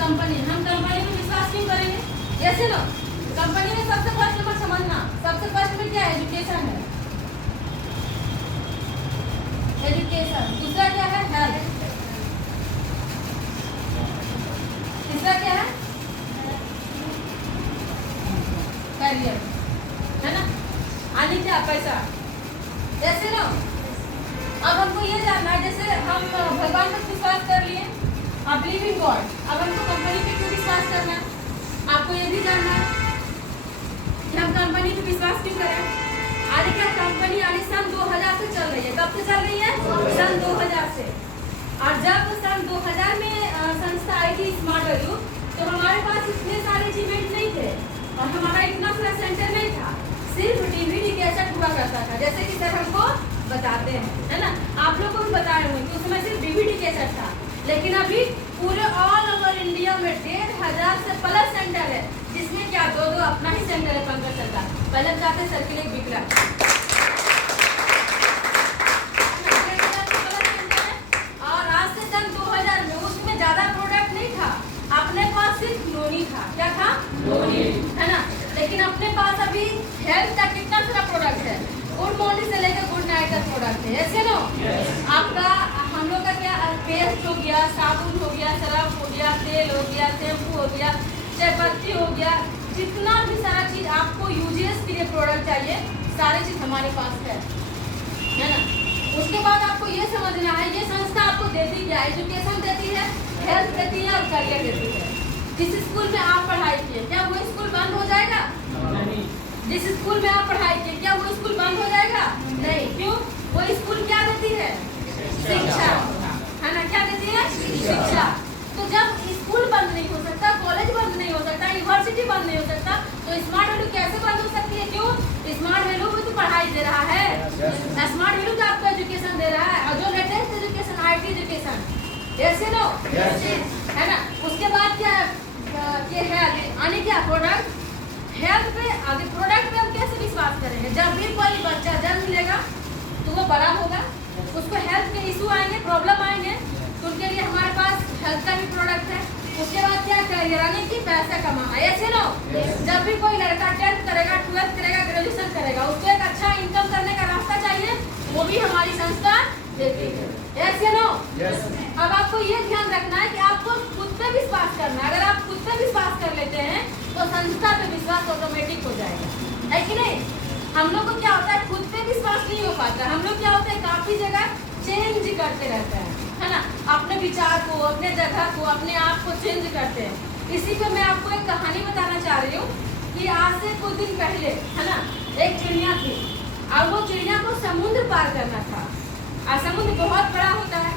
Company पे विश्वास क्यों करेंगे? Yes no? कंपनी में सबसे फर्स्ट नंबर समझना, सबसे फर्स्ट में क्या है? एजुकेशन है, एजुकेशन। दूसरा क्या है? हेल्थ। तीसरा क्या है? करियर, है ना? आने क्या? पैसा। जैसे ना अब हमको ये जानना है, जैसे हम भगवान पर विश्वास कर लिए, अब बिलीव इन गॉड, अब हमको कंपनी पे क्यों विश्वास करना है? आपको ये भी जानना है कि हम कंपनी पे विश्वास क्यों करें। आज क्या कंपनी आज सन 2000 से चल रही है। कब से चल रही है? सन 2000 से। और जब सन 2000 में संस्था आई थी स्मार्ट वैल्यू, तो हमारे पास इतने सारे अचीवमेंट नहीं थे और हमारा इतना पूरा सेंटर नहीं था, सिर्फ डीवीडी कैसेट हुआ करता था, जैसे कि सर हमको बताते हैं, है ना? आप लोग को भी बताए हुए कि उसमें सिर्फ डीवीडी कैसेट था, लेकिन अभी पूरे ऑल ओवर इंडिया में 1500 से प्लस सेंटर है, जिसमें क्या दो अपना ही सेंटर है पंकज सर का। पहले चाहते सर के लिए बिकरा और आज से सन 2000 में उसमें ज्यादा प्रोडक्ट नहीं था, अपने पास सिर्फ नोनी था। क्या था? नोनी, है ना? लेकिन अपने पास अभी हेल्थ का कितना सारा प्रोडक्ट है, गुड मॉर्निंग से लेकर गुड नाइट का प्रोडक्ट है, ऐसे नो? आपका हम लोग का क्या पेस्ट हो गया, साबुन हो गया, सरफ हो गया, तेल हो गया, शैम्पू हो गया, चायपत्ती हो गया, जितना भी सारा चीज आपको यूजेस के लिए प्रोडक्ट चाहिए, सारी चीज हमारे पास है ना? उसके बाद आपको ये समझना है ये संस्था आपको देती क्या? एजुकेशन देती है, हेल्थ देती है और करियर देती है। जिस स्कूल में आप पढ़ाई किए क्या वो स्कूल बंद हो जाएगा? नहीं। जिस स्कूल में आप पढ़ाई किए क्या वो स्कूल बंद हो जाएगा? नहीं। क्यों? वो स्कूल क्या देती है? शिक्षा, है ना? क्या देती है? शिक्षा। तो जब स्कूल बंद नहीं हो सकता, कॉलेज बंद नहीं हो सकता, यूनिवर्सिटी बंद नहीं हो सकता, तो स्मार्ट वैल्यू कैसे बंद हो सकती है? क्यों? स्मार्ट वैल्यू भी तो पढ़ाई दे रहा है, स्मार्ट वैल्यू तो आपको एजुकेशन दे रहा है, और जो latest education IT education, yes no? है ना? उसके बाद क्या है? ये हेल्थ आने क्या प्रोडक्ट, हेल्थ पे आगे प्रोडक्ट पे हम कैसे विश्वास करेंगे? जब भी कोई बच्चा जन्म लेगा तो वो बड़ा होगा, उसको हेल्थ के इशू आएंगे, प्रॉब्लम आएंगे, तो उनके लिए हमारे पास हेल्थ का भी प्रोडक्ट है। उसके बाद क्या करियर यानी कि पैसा कमाना, ऐसे नो? जब भी कोई लड़का 10th करेगा, 12th करेगा, ग्रेजुएशन करेगा, उसको एक अच्छा इनकम करने का रास्ता चाहिए, वो भी हमारी संस्था देती है, ऐसे नो? अब आपको ये ध्यान रखना है कि आपको खुद पे विश्वास करना है। अगर आप खुद पे विश्वास कर लेते हैं तो संस्था पे विश्वास ऑटोमेटिक हो जाएगा, है कि नहीं? हम लोग को क्या होता है खुद पे विश्वास नहीं हो पाता, हम लोग क्या होता है काफी जगह चेंज करते रहते हैं, है ना? अपने विचार को, अपने जगह को, अपने आप को चेंज करते हैं। इसी पे मैं आपको एक कहानी बताना चाह रही हूँ कि आज से कुछ दिन पहले, है ना, एक चिड़िया थी। अब वो चिड़िया को समुद्र पार करना था, और समुद्र बहुत बड़ा होता है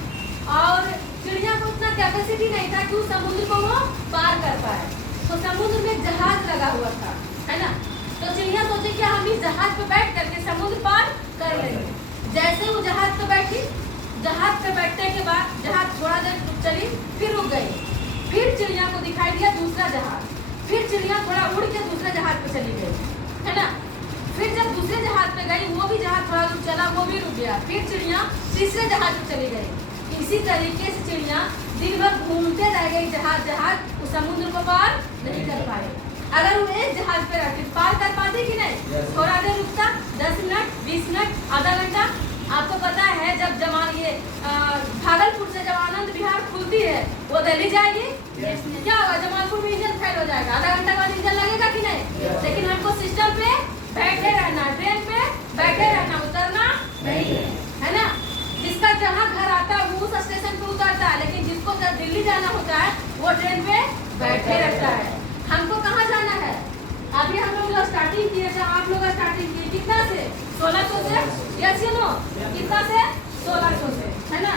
और चिड़िया को उतना कैपेसिटी नहीं था कि उस समुद्र को वो पार कर पाए। तो समुद्र में जहाज लगा हुआ था, है ना? तो चिड़िया सोचे कि हम इस जहाज पे बैठ करके समुद्र पार कर लेंगे। जैसे वो जहाज पे बैठी, जहाज पे बैठने के बाद जहाज थोड़ा देर चली, फिर रुक गई, फिर चिड़िया को दिखाई दिया दूसरा जहाज, फिर चिड़िया थोड़ा उड़ के दूसरे जहाज पे चली गई, है ना? फिर जब दूसरे जहाज पे गई, वो भी जहाज थोड़ा दूर चला, वो भी रुक गया, फिर चिड़िया तीसरे जहाज पे चली गई। इसी तरीके से चिड़िया दिन भर घूमते रह गई, जहाज उस समुद्र को पार नहीं कर पाए। अगर वो एक जहाज पे रहती पार कर पाते कि नहीं? थोड़ा देर रुकता, 10 मिनट, 20 मिनट, आधा घंटा। आपको पता है जब भागलपुर से जब आनंद विहार खुलती है वो दिल्ली जाएगी, क्या होगा? जमालपुर में इंजन फेल हो जाएगा, आधा घंटा बाद इंजन लगेगा कि नहीं? लेकिन हमको सिस्टम पे बैठे रहना, ट्रेन पे बैठे रहना, उतरना नहीं, है ना? जिसका जहाँ घर आता है वो उस स्टेशन पे उतरता है, लेकिन जिसको दिल्ली जाना होता है वो ट्रेन पे बैठे रहता है। हमको कहाँ जाना है? अभी हम लोग स्टार्टिंग किए, आप लोग स्टार्टिंग किए कितना से? 1600 से, यस नो? कितना से? 1600 से, है ना?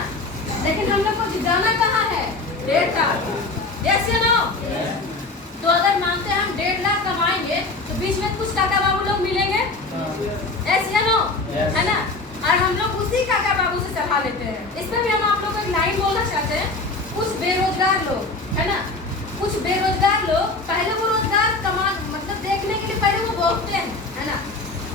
लेकिन हम लोग को जाना कहाँ है? 1.5 लाख, यस नो? तो अगर मानते हैं हम 1.5 लाख कमाएंगे तो बीच में कुछ काका बाबू लोग मिलेंगे, यस नो? है ना? और हम लोग उसी काका बाबू से सलाह लेते हैं। इसमें भी हम आप लोग को एक लाइन बोलना चाहते हैं। कुछ बेरोजगार लोग, है ना, कुछ बेरोजगार लोग पहले वो रोजगार कमा मतलब देखने के लिए पहले वो भोगते हैं, है ना?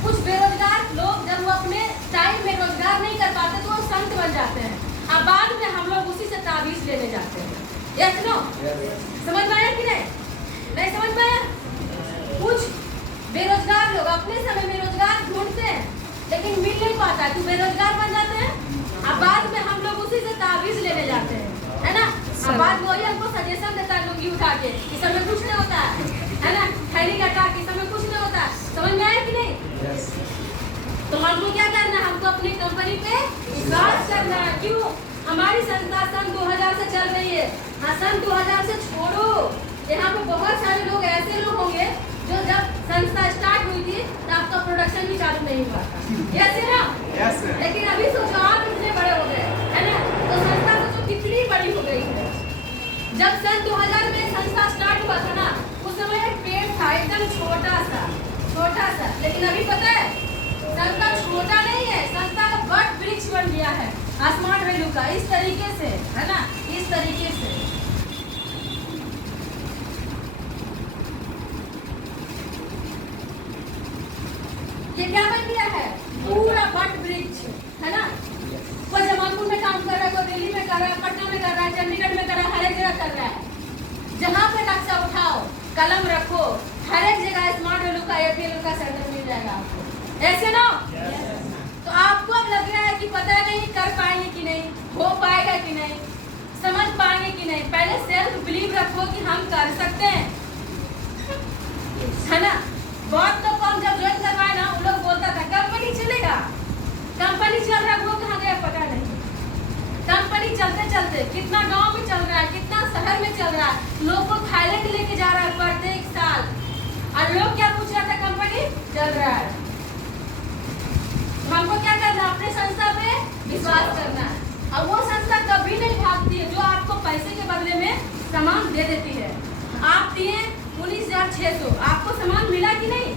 कुछ बेरोजगार लोग जब वो अपने टाइम में रोजगार नहीं कर पाते तो वो संत बन जाते हैं, और बाद में हम लोग उसी से ताबीज लेने जाते हैं। Yes no? समझ में आया कि नहीं? नहीं समझ में आया? कुछ बेरोजगार लोग अपने समय में रोजगार ढूंढते हैं लेकिन मिल नहीं पाता, तो बेरोजगार बन जाते हैं। अब बाद में हम लोग उसी से ताबीज लेने जाते हैं, है ना? अब बाद में वही हमको सजेशन देता है लुंगी उठा के, इस समय कुछ नहीं होता है ना? थैली कटा के, इस समय कुछ नहीं होता। समझ में आया कि नहीं? तो हमको क्या करना है? हमको अपनी कंपनी पे विश्वास करना है। क्यों? हमारी संस्था सन 2000 से चल रही है। हाँ, सन 2000 से छोड़ो, यहाँ पे बहुत सारे लोग ऐसे लोग होंगे जो जब संस्था स्टार्ट हुई थी तो आपका प्रोडक्शन भी चालू नहीं हुआ था। यस है ना? यस। लेकिन अभी सोचो आप इतने बड़े हो गए, है ना? तो संस्था सोचो कितनी बड़ी हो गई है। जब सन 2000 में संस्था स्टार्ट हुआ था ना, उस समय एक पेड़ था एकदम छोटा सा, लेकिन अभी पता है संस्था छोटा नहीं है, संस्था का बट वृक्ष बन गया है स्मार्ट वैल्यू का। इस तरीके से, है ना? इस तरीके से ये क्या बन गया है? पूरा बट वृक्ष, है ना? कोई जमालपुर में काम कर रहा है, कोई दिल्ली में कर रहा है, पटना में कर रहा है, चंडीगढ़ में कर रहा है, हर एक जगह कर रहा है। जहाँ पे नक्शा उठाओ, कलम रखो, हर एक जगह स्मार्ट वैल्यू का APL का सेंटर मिल जाएगा आपको। ऐसे ना? तो आपको अब लग रहा है कि पता नहीं कर पाएंगे कि नहीं, हो पाएगा कि नहीं, समझ पाएंगे कि नहीं। पहले सेल्फ बिलीव रखो कि हम कर सकते हैं, है ना? बहुत लोग को हम जब ज्वाइन करवाए ना, उन लोग बोलता था कंपनी चलेगा, कंपनी चल रहा है, वो कहाँ गया पता नहीं। कंपनी चलते चलते कितना गांव में चल रहा है, कितना शहर में चल रहा है, लोग को थाईलैंड लेके जा रहा है प्रत्येक साल, और लोग क्या पूछ रहा था? कंपनी चल रहा है। तो हमको क्या करना है? अपने संस्था पे विश्वास करना है। और वो संस्था कभी नहीं भागती है जो आपको पैसे के बदले में सामान दे देती है। आप दिए 19,600, आपको सामान मिला कि नहीं?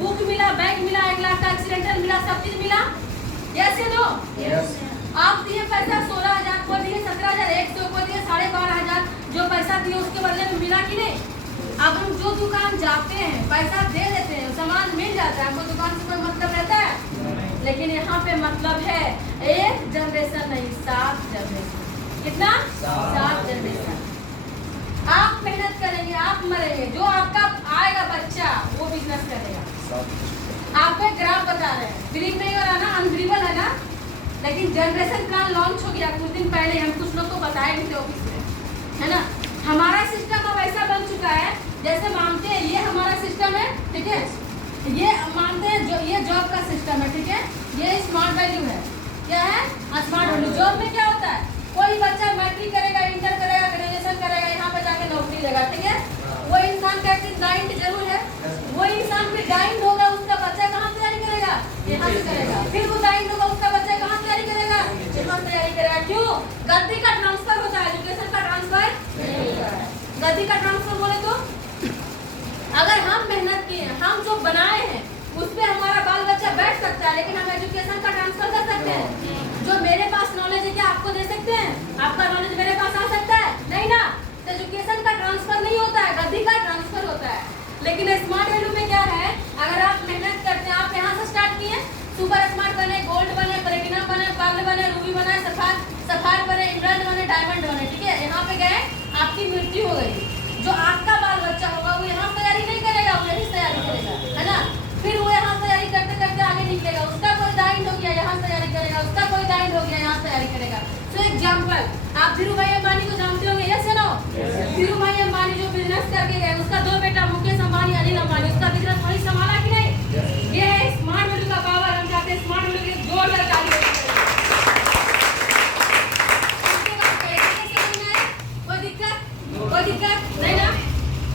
बुक मिला, बैग मिला, 1 लाख का एक्सीडेंटल मिला, सब चीज मिला। यस या नो? आप दिए पैसा 16,000, को दिए 17,100, को दिए 12,500, जो पैसा दिए उसके बदले में मिला कि नहीं? अब हम जो दुकान जाते हैं, पैसा दे देते हैं, सामान मिल जाता है, हमको दुकान से कोई मतलब रहता है? लेकिन यहाँ पे मतलब है 1 जनरेशन नहीं, 7 जनरेशन। कितना? 7 जनरेशन। आप मेहनत करेंगे, आप मरेंगे, जो आपका आएगा बच्चा वो बिजनेस करेगा। आपको एक ग्राफ बता रहे हैं, बिलीव नहीं हो रहा ना, अनबिलीवेबल है ना? लेकिन जनरेशन प्लान लॉन्च हो गया कुछ दिन पहले, हम कुछ लोग को बताए भी थे ऑफिस में, है ना? हमारा सिस्टम अब ऐसा बन चुका है, जैसे मानते हैं ये हमारा सिस्टम है, ठीक है? ये मानते हैं जो ये जॉब का सिस्टम है, ठीक है? ये स्मार्ट वैल्यू है। क्या है? Smart value. जॉब में क्या होता है? कोई बच्चा मैट्रिक करेगा, इंटर करेगा, ग्रेजुएशन करेगा, यहाँ पे जाके नौकरी लेगा, ठीक है? वो इंसान का गाइड जरूर है, वो इंसान फिर गाइड होगा, उसका बच्चा कहाँ तैयारी करेगा? यहाँ से करेगा। फिर वो गाइड होगा, उसका बच्चा कहाँ तैयारी करेगा? यहाँ तैयारी करेगा। क्यों? गद्दी का ट्रांसफर होता है, एजुकेशन का ट्रांसफर नहीं होता है। गद्दी का ट्रांसफर बोले तो अगर हम मेहनत किए, हम जो बनाए हैं उस पर हमारा बाल बच्चा बैठ सकता है, लेकिन हम एजुकेशन का ट्रांसफर कर सकते हैं? जो मेरे पास नॉलेज है क्या आपको दे सकते हैं? आपका नॉलेज मेरे पास आ सकता है? नहीं ना। तो एजुकेशन का ट्रांसफर नहीं होता है, गद्दी का ट्रांसफर होता है। लेकिन स्मार्ट वैल्यू में क्या है? अगर आप मेहनत करते हैं, आप यहाँ से स्टार्ट किए, सुपर स्मार्ट बने, गोल्ड बने, प्लेटिनम बने, पर्ल बने, रूबी बने, सफायर बने, एमराल्ड बने, डायमंड बने, ठीक है? यहाँ पे गए, आपकी मृत्यु हो गई। जो आपका बाल बच्चा होगा वो यहाँ तैयारी नहीं करेगा, वो यही तैयारी करेगा, है ना? फिर वो यहाँ तैयारी करते करते आगे निकलेगा, उसका कोई गाइड हो गया यहाँ तैयारी करेगा, उसका कोई गाइड हो गया यहाँ तैयारी करेगा। तो एग्जाम्पल, आप धीरू भाई अंबानी को जानते होंगे, यस नो? धीरू भाई अंबानी जो बिजनेस करके गए, उसका 2 बेटा मुकेश अंबानी, अनिल अंबानी, उसका बिजनेस वही संभाला कि नहीं? ये है स्मार्ट वैल्यू का पावर। हम चाहते हैं स्मार्ट वैल्यू के जोरदार ताली बजाएं। कोई दिक्कत नहीं ना?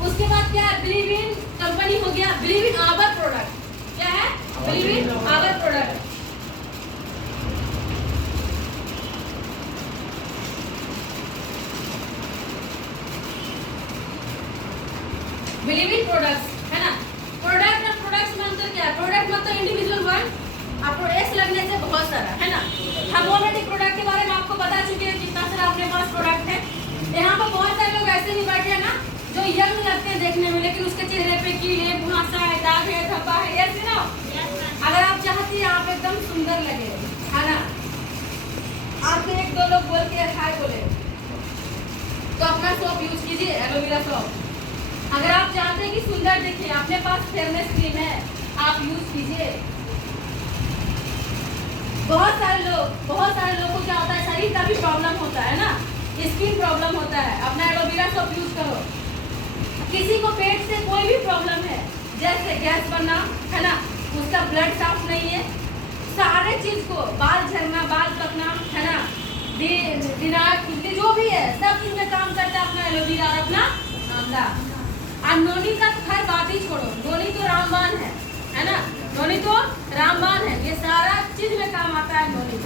उसके बाद क्या है? बिलीव इन कंपनी हो गया, बिलीव इन आवर प्रोडक्ट। क्या है? Believe in our product. Believe in products, है ना? प्रोडक्ट और प्रोडक्ट्स में अंतर क्या है? प्रोडक्ट मतलब इंडिविजुअल वन, आपको एस लगने से बहुत सारा, है ना? हम ऑलरेडी प्रोडक्ट के बारे में आपको बता चुके हैं कितना सारा अपने पास प्रोडक्ट है। यहाँ पर बहुत सारे लोग ऐसे नहीं बैठे हैं ना जो यंग लगते हैं देखने में, लेकिन उसके चेहरे पे कील है, मुहासा है, दाग है, धब्बा है, ऐसे ना। अगर आप चाहती हैं आप एकदम सुंदर लगे, है ना? आपसे 1-2 लोग बोल के हाय बोले, तो अपना सोप यूज कीजिए, एलोवेरा सोप। अगर आप चाहते हैं कि सुंदर दिखे, अपने पास फेयरनेस क्रीम है, आप यूज कीजिए। बहुत सारे लोगों को क्या होता है, शरीर का भी प्रॉब्लम होता है ना, स्किन प्रॉब्लम होता है, अपना एलोवेरा सोप यूज करो। किसी को पेट से कोई भी प्रॉब्लम है, जैसे गैस बनना है ना, उसका ब्लड साफ नहीं है, सारे चीज को, बाल झड़ना, बाल पकना है ना, दिनार जो भी है, सब चीज में काम करता है अपना एलोवेरा और अपना आंवला। और नोनी का तो खैर बात ही छोड़ो, नोनी तो रामबाण है ना, नोनी तो रामबाण है, ये सारा चीज में काम आता है नोनी।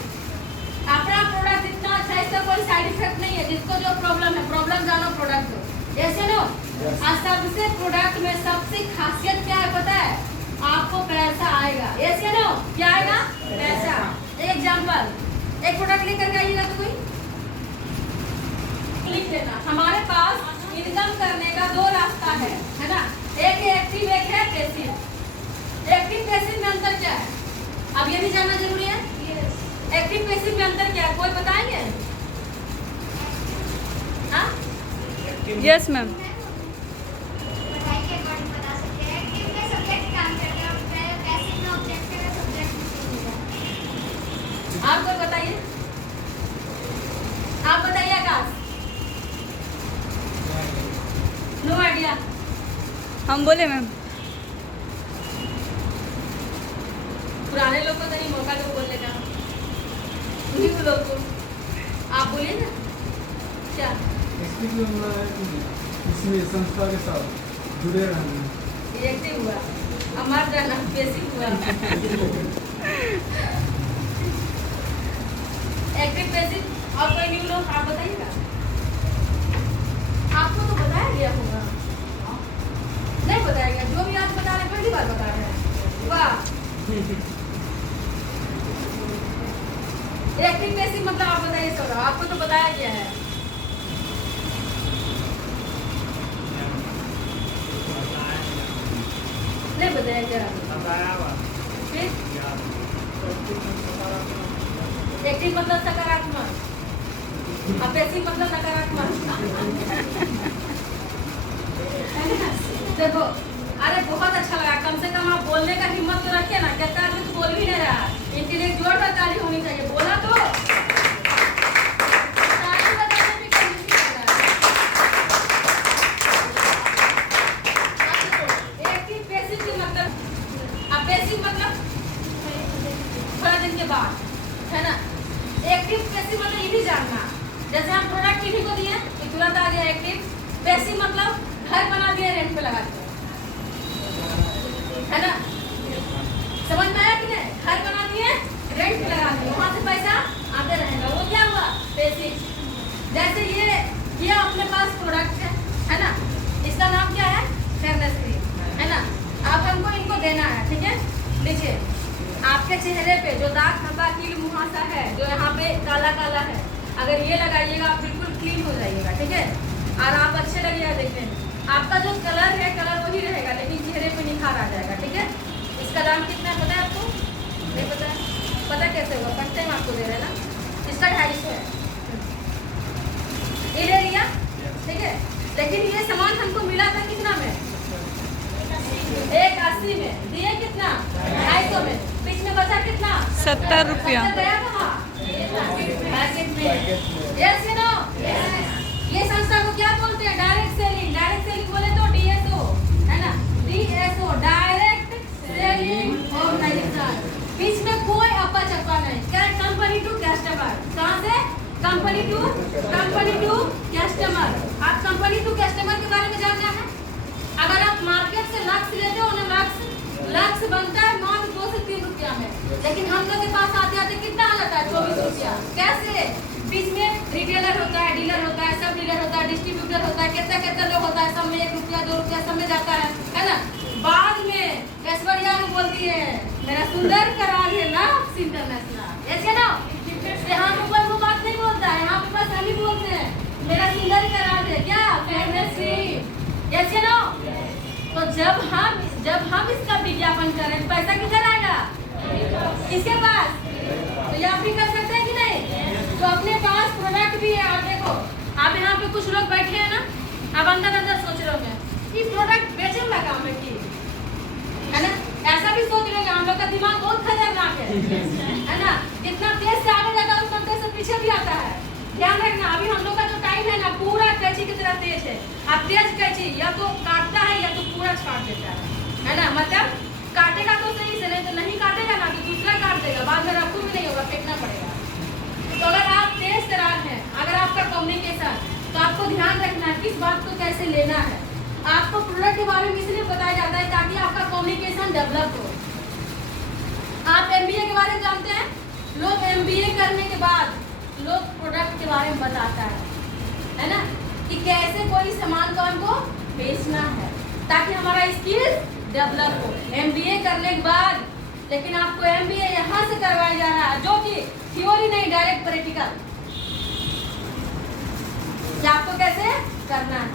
अपना प्रोडक्ट इतना अच्छा है, इसका कोई साइड इफेक्ट नहीं है। जिसको जो प्रॉब्लम है, प्रॉब्लम जानो प्रोडक्ट हो, ऐसे नो। और सबसे प्रोडक्ट में सबसे खासियत क्या है पता है, आपको पैसा आएगा, ऐसे नो, क्या आएगा, पैसा। एग्जाम्पल, एक प्रोडक्ट लेकर के आइएगा तो कोई लिख लेना, हमारे पास इनकम करने का 2 रास्ता है ना, एक है एक्टिव, एक है पैसिव। एक्टिव पैसिव में अंतर क्या है, अब ये भी जानना जरूरी है। एक्टिव पैसिव में अंतर क्या है, कोई बताएंगे? हाँ, यस मैम। आप कोई बताइए, आप बताइए आकाश। No idea. हम बोले मैम। पुराने लोग को तो नहीं मौका दो बोलने का, उन्हीं को लोग को आप बोलिए ना क्या। इसमें संस्था के साथ जुड़े रहना, एक्टिव हुआ, हमारा जाना बेसिक हुआ। एक्टिव बेसिक और कोई न्यू लोग आप बताइएगा। आपको तो बताया गया होगा, नहीं बताया गया, जो भी आप बता रहे हैं पहली बार बता रहे हैं, वाह। एक्टिव बेसिक मतलब आप बताइए सर, आपको तो बताया गया है। नहीं बताया गया, एक्टिव मतलब सकारात्मक, और बेसिक मतलब नकारात्मक। देखो, अरे बहुत अच्छा लगा, कम से कम आप बोलने का हिम्मत तो रखिए ना, कहता है तो बोल भी नहीं रहा, इनके लिए जोरदार ताली होनी चाहिए, बोला तो। एक्टिव बेसिक की मतलब, अब बेसिक मतलब थोड़ा दिन के बाद है ना। एक्टिव बेसिक मतलब ये भी जानना, जैसे हम प्रोडक्ट किसी को दिए तो तुरंत आ गया एक्टिव। बेसिक मतलब घर बना दिया, रेंट पे लगा दिया, है ना, समझ में आया कि नहीं? घर बना दिए, रेंट पे लगा दिए, वहां से पैसा आते रहेगा, वो क्या हुआ, बेसिक। जैसे ये अपने पास प्रोडक्ट है ना, इसका नाम क्या है, फेयरनेस क्रीम, है ना। अब हमको इनको देना है, ठीक है। देखिए, आपके चेहरे पे जो दाग धब्बा, कील मुहासा है, जो यहाँ पे काला काला है, अगर ये लगाइएगा आप बिल्कुल क्लीन हो जाइएगा, ठीक है, और आप अच्छे लगेगा देखने में। आपका जो कलर है, कलर वही रहेगा, लेकिन चेहरे पे निखार आ जाएगा, ठीक है। इसका दाम कितना है पता है आपको? नहीं पता है? पता कैसे होगा, फर्स्ट टाइम आपको दे रहे हैं ना। इसका 250 है, ये ले लिया, ठीक है। लेकिन ये सामान हमको मिला था कितना में, 180 में, दिए कितना, 250 में, बीच में बचा कितना, 70 रुपया। गया कहाँ, पैकेट में। यस नो, ये संस्था को क्या बोलते हैं, डायरेक्ट सेलिंग। डायरेक्ट सेलिंग बोले तो DSO, है ना, DSO, डायरेक्ट सेलिंग ऑर्गेनाइजेशन। बीच में कोई अपा चप्पा नहीं, क्या, कंपनी टू कस्टमर। कहाँ से, कंपनी टू कस्टमर। आप कंपनी टू कस्टमर के बारे में जानना है। अगर आप मार्केट से लक्ष्य लेते हो ना, लक्ष्य बनता है मात्र 2 से 3 रुपया में, लेकिन हम लोग के पास आते आते कितना आ जाता है, 24 रुपया। कैसे, बीच में रिटेलर होता है, डीलर होता है, सब डीलर होता है, डिस्ट्रीब्यूटर होता है, कितना लोग होता है, सब में 1 रुपया 2 रुपया सब में जाता है ना। बाद में ऐश्वर्या को बोलती है, मेरा सुंदर करार है लक्ष्य इंटरनेशनल, ऐसे ना। यहाँ ऊपर वो बात नहीं बोलता है, यहाँ ऊपर सभी बोलते हैं, मेरा सुंदर करार है क्या, फेयरनेस क्रीम, ऐसे ना। तो जब हम इसका विज्ञापन करें, पैसा किधर आएगा, किसके पास, तो ये आप भी कर सकते हैं कि नहीं। तो अपने पास प्रोडक्ट भी है, आप देखो, आप अब यहाँ पे कुछ लोग बैठे हैं ना, अब अंदर अंदर सोच रहे होंगे कि प्रोडक्ट बेचने का काम है कि, है ना, ऐसा भी सोच रहे हैं। हम लोग का दिमाग बहुत खतरनाक है ना, जितना तेज से आगे जाता है उतना तेज से पीछे भी आता है। ध्यान रखना, अभी हम लोग का जो टाइम है ना पूरा कैंची की तरह तेज है। अब तेज कैंची या तो काटता है या तो पूरा काट देता है ना, मतलब काटेगा तो सही से, नहीं तो नहीं काटेगा ना तो दूसरा काट देगा, बाद में रखू भी नहीं होगा, फेंकना पड़ेगा। तो अगर आप तेज तरार हैं, अगर आपका कम्युनिकेशन, तो आपको ध्यान रखना है किस बात को कैसे लेना है। आपको प्रोडक्ट के बारे में इसलिए बताया जाता है ताकि आपका कम्युनिकेशन डेवलप हो। आप एमबीए के बारे में जानते हैं, लोग एमबीए करने के बाद लोग प्रोडक्ट के बारे में बताता है ना, कि कैसे कोई सामान को हमको बेचना है ताकि हमारा स्किल्स डेवलप हो एमबीए करने के बाद। लेकिन आपको एमबीए यहाँ से करवाया जा रहा है, जो कि थ्योरी नहीं, डायरेक्ट प्रैक्टिकल, कि आपको कैसे करना है।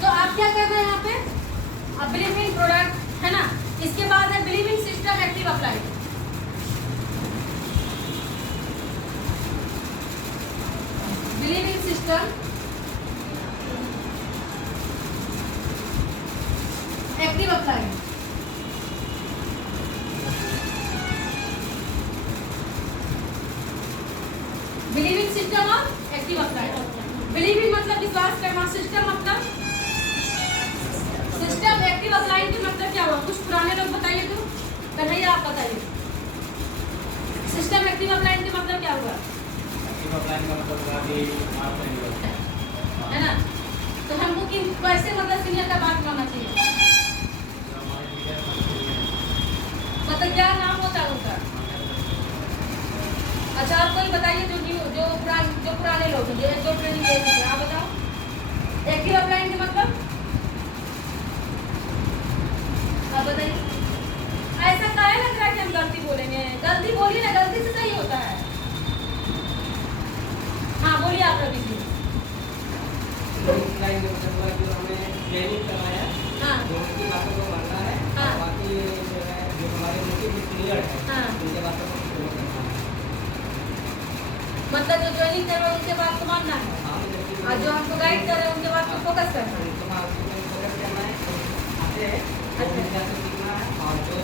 तो आप क्या कर रहे हैं यहाँ पे, अब बिलीविंग प्रोडक्ट है ना, इसके बाद है believing system active apply. Believing system active apply. Believing system और एक्टिव अप्लाई। बिलीविंग मतलब विश्वास करना, सिस्टम मतलब सिस्टम, एक्टिव अप्लाई के मतलब क्या हुआ, कुछ पुराने लोग बताइए तो, कन्हैया आप बताइए, सिस्टम एक्टिव अप्लाई के मतलब क्या हुआ? है ना, तो हमको कि कैसे मतलब सीनियर का बात मानना चाहिए, मतलब क्या नाम होता है उनका? अच्छा आप कोई बताइए जो पुराने लोग हैं, जो ट्रेनिंग ले चुके हैं, आप बताओ एक्टिव अप्लाई के मतलब, आप बताइए। ऐसा काहे लग रहा है कि हम गलती बोलेंगे, गलती बोलिए ना, गलती से सही होता है। हाँ बोलिए आप रवि जी। ट्रेनिंग करवाया, हाँ जो उनकी बातों को मानना है, हाँ। बाकी जो हमारे मोटिव क्लियर है, हाँ। उनके बातों को फॉलो करना है। मतलब जो ज्वाइनिंग कर रहे हैं उनके बात को मानना है, हाँ, जबकि और जो हमको गाइड कर रहे हैं उनके बात को फोकस करना है। उनको फोकस करना है, आते हैं तो उनसे सीखना है, और जो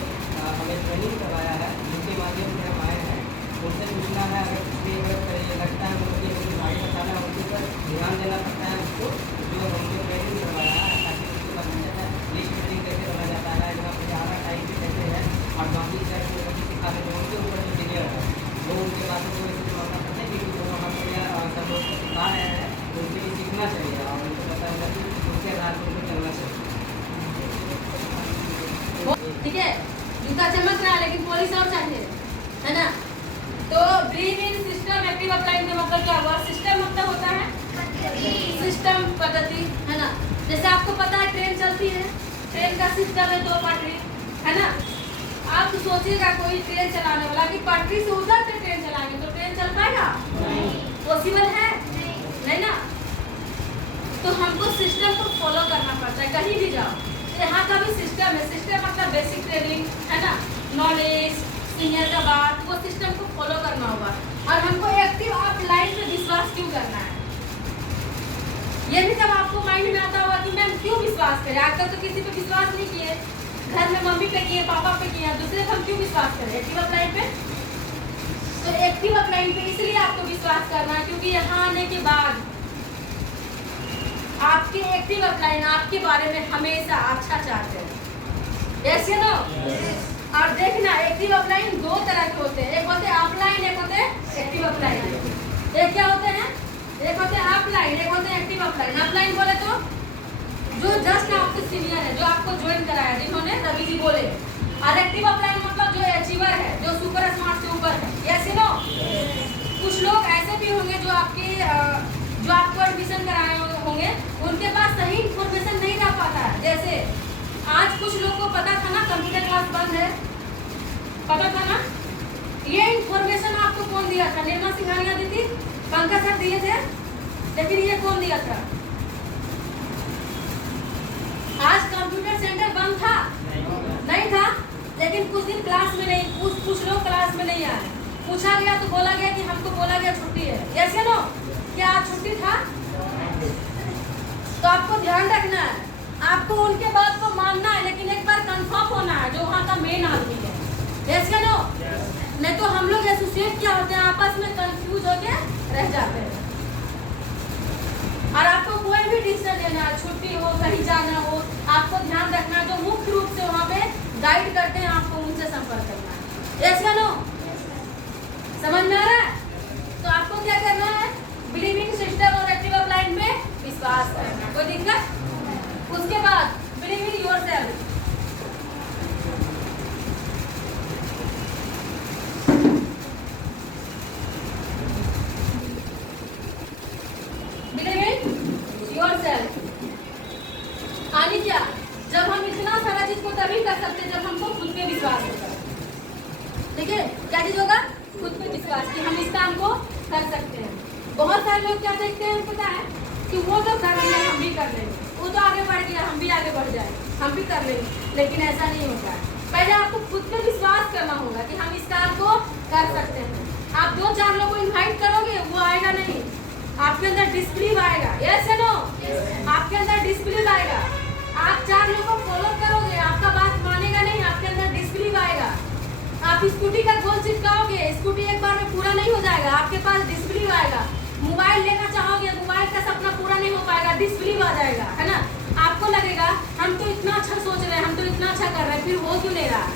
हमें ट्रेनिंग करवाया है जिनके माध्यम से हम आए हैं उनसे पूछना है। अगर किसी अगर लगता है उनको कि मुझे आगे बताना है, उनके ऊपर ध्यान देना पड़ता है उसको, जो हमको ट्रेनिंग करवाया है, ताकि उसके बाद है लिस्ट बिल्डिंग कैसे बना जाता है, जहाँ पर ज़्यादा टाइम पे कैसे है, और बाकी चीज़ सिखा देते हैं उनके ऊपर जो सीनियर है वो उनके बातों को वैसे मानना पड़ता है, क्योंकि वो वहाँ पर सब लोग सिखा रहे हैं, तो उनके लिए सीखना चाहिए और उनको पता है कि उसके आधार पर उनको चलना चाहिए। ठीक है, जूता चमक रहा है लेकिन पॉलिश और चाहिए, है ना। तो ब्रीविंग सिस्टम एक्टिव अप्लाई का मतलब क्या हुआ, सिस्टम मतलब होता है सिस्टम, पद्धति, है ना। जैसे आपको पता है ट्रेन चलती है, ट्रेन का सिस्टम है 2 पटरी, है ना। आप सोचिएगा कोई ट्रेन चलाने वाला कि पटरी से उधर से ट्रेन चलाएंगे तो ट्रेन चल पाएगा? पॉसिबल है? नहीं ना। तो हमको सिस्टम को फॉलो करना पड़ता है, कहीं भी जाओ यहाँ का भी सिस्टम है। सिस्टम मतलब बेसिक ट्रेनिंग, है ना, नॉलेज, सीनियर का बात, वो सिस्टम को फॉलो करना होगा। और हमको एक्टिव अप्लाई पे विश्वास क्यों करना है, ये भी तब आपको माइंड में आता होगा कि मैम क्यों विश्वास करें। आजकल तो किसी पे विश्वास नहीं किए, घर में मम्मी पे किए, पापा पे किए, दूसरे पर हम क्यों विश्वास करें एक्टिव अप्लाई पे। तो एक्टिव अप्लाई पे इसलिए आपको विश्वास करना है क्योंकि यहाँ आने के बाद आपके एक्टिव अपलाइन आपके बारे में हमेशा अच्छा चाहते हैं, यस या नो। और देखना एक्टिव अपलाइन 2 तरह के होते हैं, एक होते हैं अपलाइन, एक होते हैं एक्टिव अपलाइन। एक क्या होते हैं, एक होते हैं अपलाइन, एक होते हैं एक्टिव अपलाइन। अपलाइन बोले तो जो जस्ट आपसे सीनियर है, जो आपको ज्वाइन कराया, जिन्होंने रवि जी बोले। और एक्टिव अपलाइन मतलब जो अचीवर है, जो सुपर स्मार्ट से ऊपर है, यस या नो। कुछ लोग ऐसे भी होंगे जो आपको एडमिशन कराए होंगे, उनके पास सही इन्फॉर्मेशन नहीं रह पाता है। जैसे आज कुछ लोगों को पता था ना कंप्यूटर क्लास बंद है, पता था ना, ये इन्फॉर्मेशन आपको कौन दिया था? निर्मा सिंघानिया दी थी, पंकज सर दिए थे, लेकिन ये कौन दिया था? आज कंप्यूटर सेंटर बंद था? नहीं था, लेकिन कुछ दिन क्लास में नहीं, कुछ लोग क्लास में नहीं आए। पूछा गया तो बोला गया कि हमको बोला गया छुट्टी है, यस या नो। क्या आज छुट्टी था? तो आपको ध्यान रखना है, आपको उनके बात को मानना है, लेकिन एक बार कंफर्म होना है जो वहाँ का मेन आदमी है। यस या नो? नहीं तो हम लोग एसोसिएट क्या होते हैं, आपस में कंफ्यूज होके रह जाते हैं। और आपको कोई भी डिसीजन लेना है, छुट्टी हो, कहीं जाना हो, आपको ध्यान रखना है जो मुख्य रूप से वहाँ पे गाइड करते हैं, आपको उनसे संपर्क करना है। यस या नो? समझ में आ रहा है? तो आपको क्या करना है, बिलीविंग सिस्टम और एक्टिव अप्लाइड में विश्वास करना। कोई दिक्कत? उसके बाद बिलीविंग योरसेल्फ। आनी क्या, जब हम इतना सारा चीज को तभी कर सकते हैं जब हमको खुद पे विश्वास होगा। ठीक है, क्या चीज होगा? खुद पे विश्वास कि हम इस काम को कर सकते हैं। बहुत सारे लोग क्या देखते हैं, पता है कि वो तो कर रहे हैं, हम भी कर लेंगे, वो तो आगे बढ़ गया, हम भी आगे बढ़ जाए, हम भी कर लेंगे। लेकिन ऐसा नहीं होता है। पहले आपको खुद पे विश्वास करना होगा कि हम इस काम को कर सकते हैं। आप 2-4 लोगों को इन्वाइट करोगे, वो आएगा नहीं, आपके अंदर डिस्प्लीव आएगा। यस या नो? आपके अंदर डिस्प्लीव आएगा। आप 4 लोगों को फॉलो करोगे, आपका बात मानेगा नहीं, आपके अंदर डिस्प्लीव आएगा। आप स्कूटी का गोल चिपकाओगे, स्कूटी एक बार में पूरा नहीं हो जाएगा, आपके पास डिस्प्लीव आएगा। मोबाइल लेना चाहोगे, मोबाइल का सपना पूरा नहीं हो पाएगा, डिस्प्लीव आ जाएगा, है ना? आपको लगेगा हम तो इतना अच्छा सोच रहे हैं, हम तो इतना अच्छा कर रहे हैं, फिर हो क्यों नहीं रहा?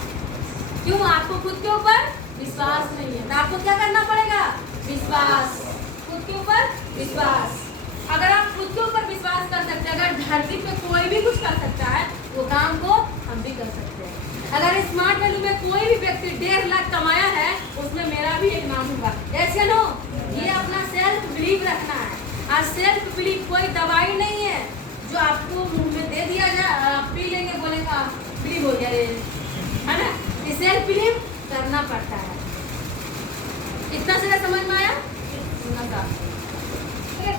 क्यों? आपको खुद के ऊपर विश्वास नहीं है। तो आपको क्या करना पड़ेगा? विश्वास, खुद के ऊपर विश्वास। अगर आप खुद के ऊपर विश्वास कर सकते हैं, अगर धरती पे कोई भी कुछ कर सकता है, वो काम को हम भी कर सकते हैं। अगर स्मार्ट वैल्यू में कोई भी व्यक्ति 1.5 लाख कमाया है, उसमें मेरा भी एक नाम होगा। ऐसे नो, ये अपना सेल्फ बिलीव रखना है। और सेल्फ बिलीव कोई दवाई नहीं है जो आपको मुंह में दे दिया जाए, आप पी लेंगे, बोलेगा बिलीव हो गया, है ना? ये सेल्फ बिलीव करना पड़ता है। इतना सारा समझ में आया?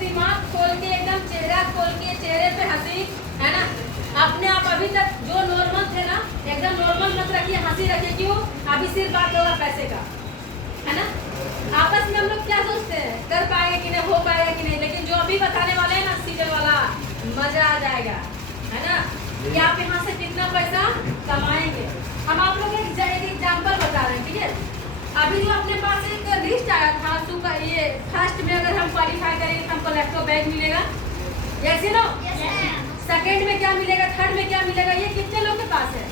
दिमाग खोल के, एकदम चेहरा खोल के, चेहरे पे हंसी, है ना? अपने आप अभी तक जो नॉर्मल थे ना, एकदम नॉर्मल मत रखिए, हंसी रखिए। क्यों? अभी सिर्फ बात होगा पैसे का, है ना? आपस में हम लोग क्या सोचते हैं, कर पाएंगे कि नहीं, हो पाएगा कि नहीं, लेकिन जो अभी बताने वाले हैं ना, सीधे वाला मजा आ जाएगा, है ना? कि आप यहाँ से कितना पैसा कमाएंगे। हम आप लोग एक एग्जाम्पल बता रहे हैं, ठीक है? अभी जो अपने पास एक लिस्ट आया था, सुपर ये फर्स्ट में अगर हम क्वालिफाई करेंगे तो हमको लैपटॉप बैग मिलेगा। Yes no? सेकंड में क्या मिलेगा, थर्ड में क्या मिलेगा, ये कितने लोग के पास है?